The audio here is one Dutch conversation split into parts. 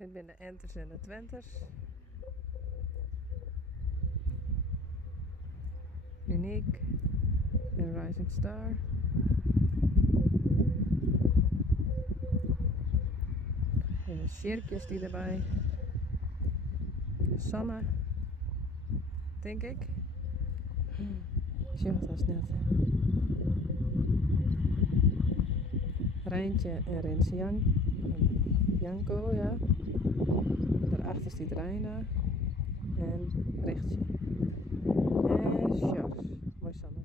Dit zijn de enters en de twenters. Unique en Rising Star. En de cirkjes die erbij. Sanne, denk ik. Zie wat was net. Rijntje en Rens Janko, ja. Daarachter zit Reina en Richtje. En Sjors. Mooi Sanne.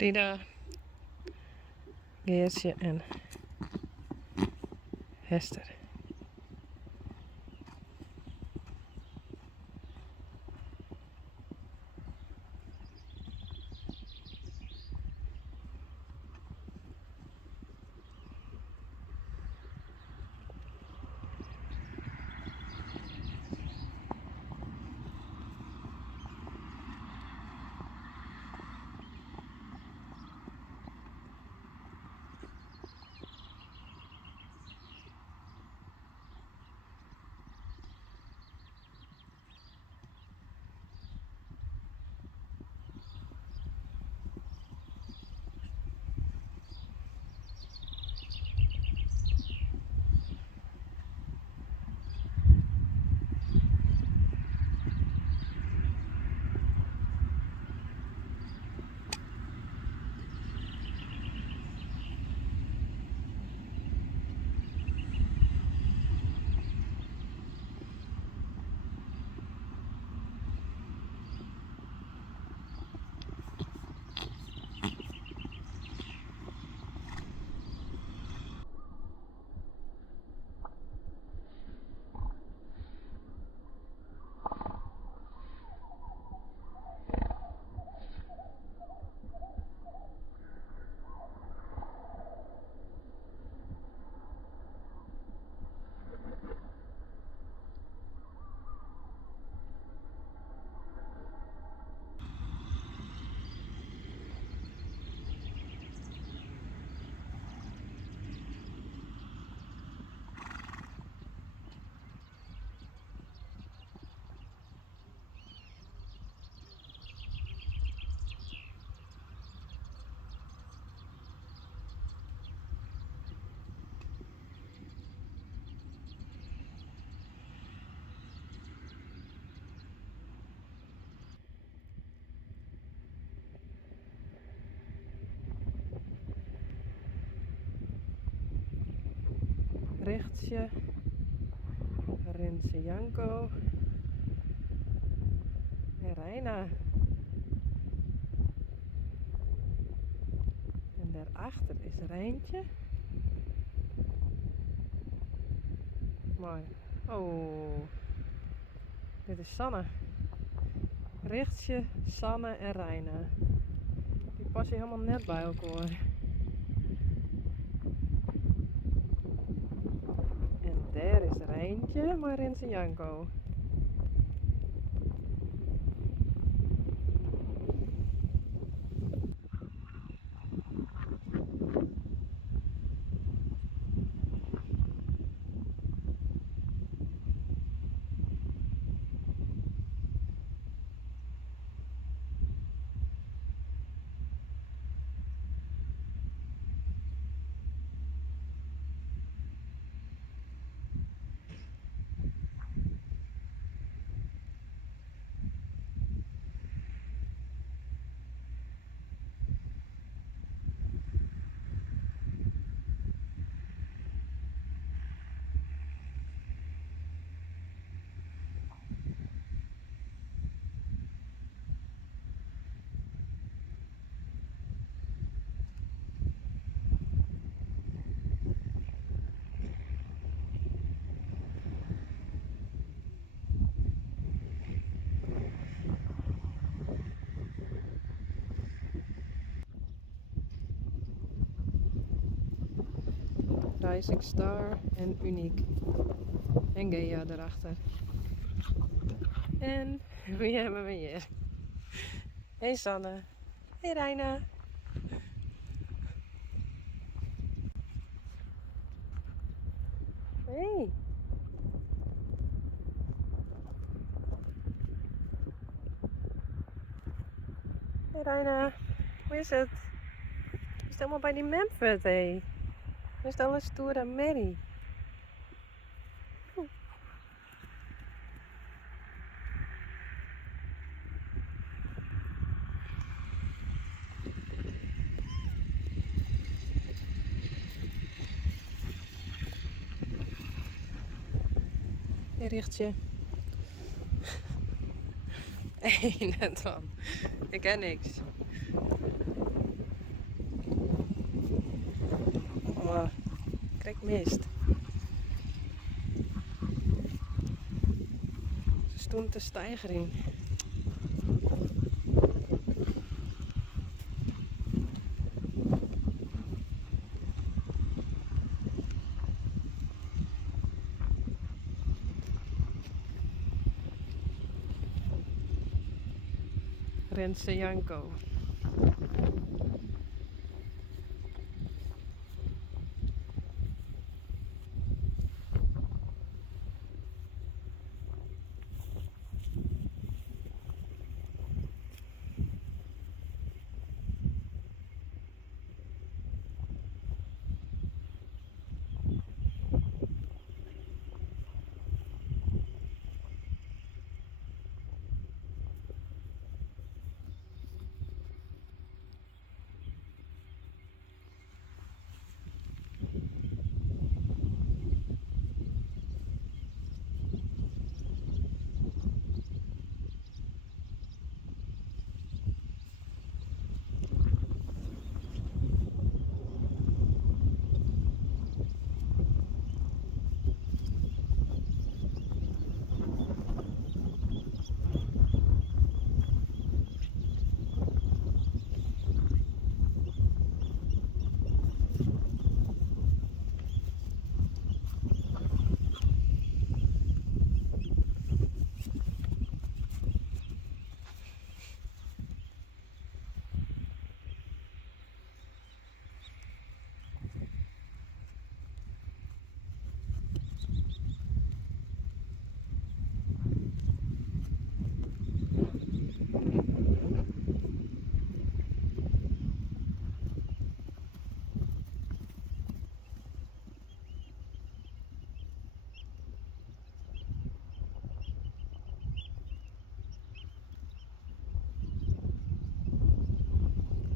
Frida, Geertje en Hester. Richtje, Rense Janko en Reina. En daarachter is Rijntje. Mooi. Oh, dit is Sanne. Richtje, Sanne en Reina. Die passen helemaal net bij elkaar. En daar is Rijntje, maar Rense Janko. Rising Star en Uniek. En Gea erachter. En wie hebben we hier? Hey Sanne. Hey Reina. Hey. Hey Reina. Hoe is het? Je bent helemaal bij die Memphis, hé. Je bent al een stoere Mary. Je richt je. Hé, net van. Ik ken niks. Oh, ik krijg mist. Ze stond te stijgering. Renze Janko.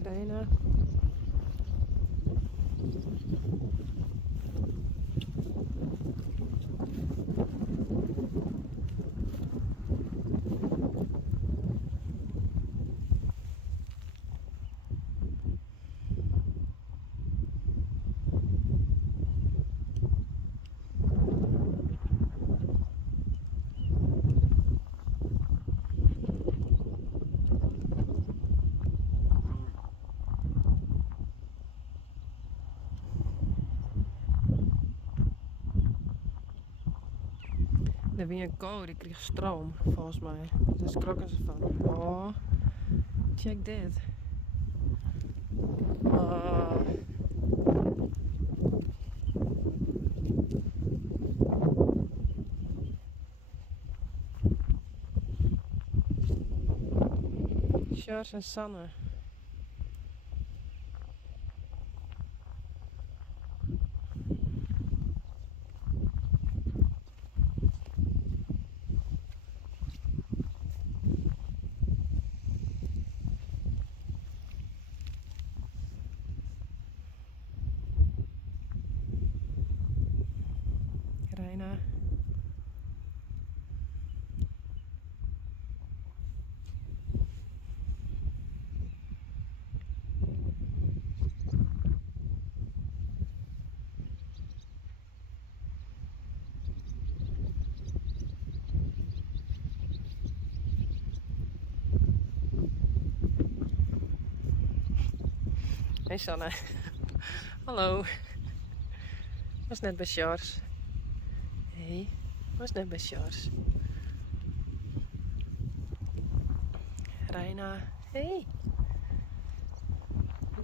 Reina. Er weer een koe, die kreeg stroom, volgens mij. Daar schrokken ze van. Oh, check dit. Oh. Charles en Sanne. Reina. Hey Sanne. Hallo. Was net bij Sjors. Hé, was net bij Sjors. Reina. Hé.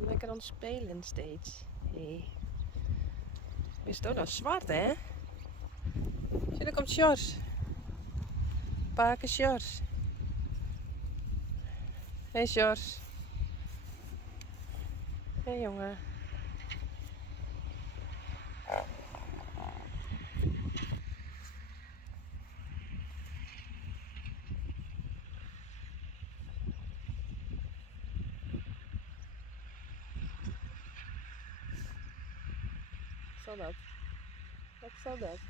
Lekker aan het spelen steeds. Hé. Is toch nog zwart, hè? Zie, daar komt Sjors. Paken Sjors. Hé, Sjors. Hé, jongen. Wat zal dat? Wat zal dat?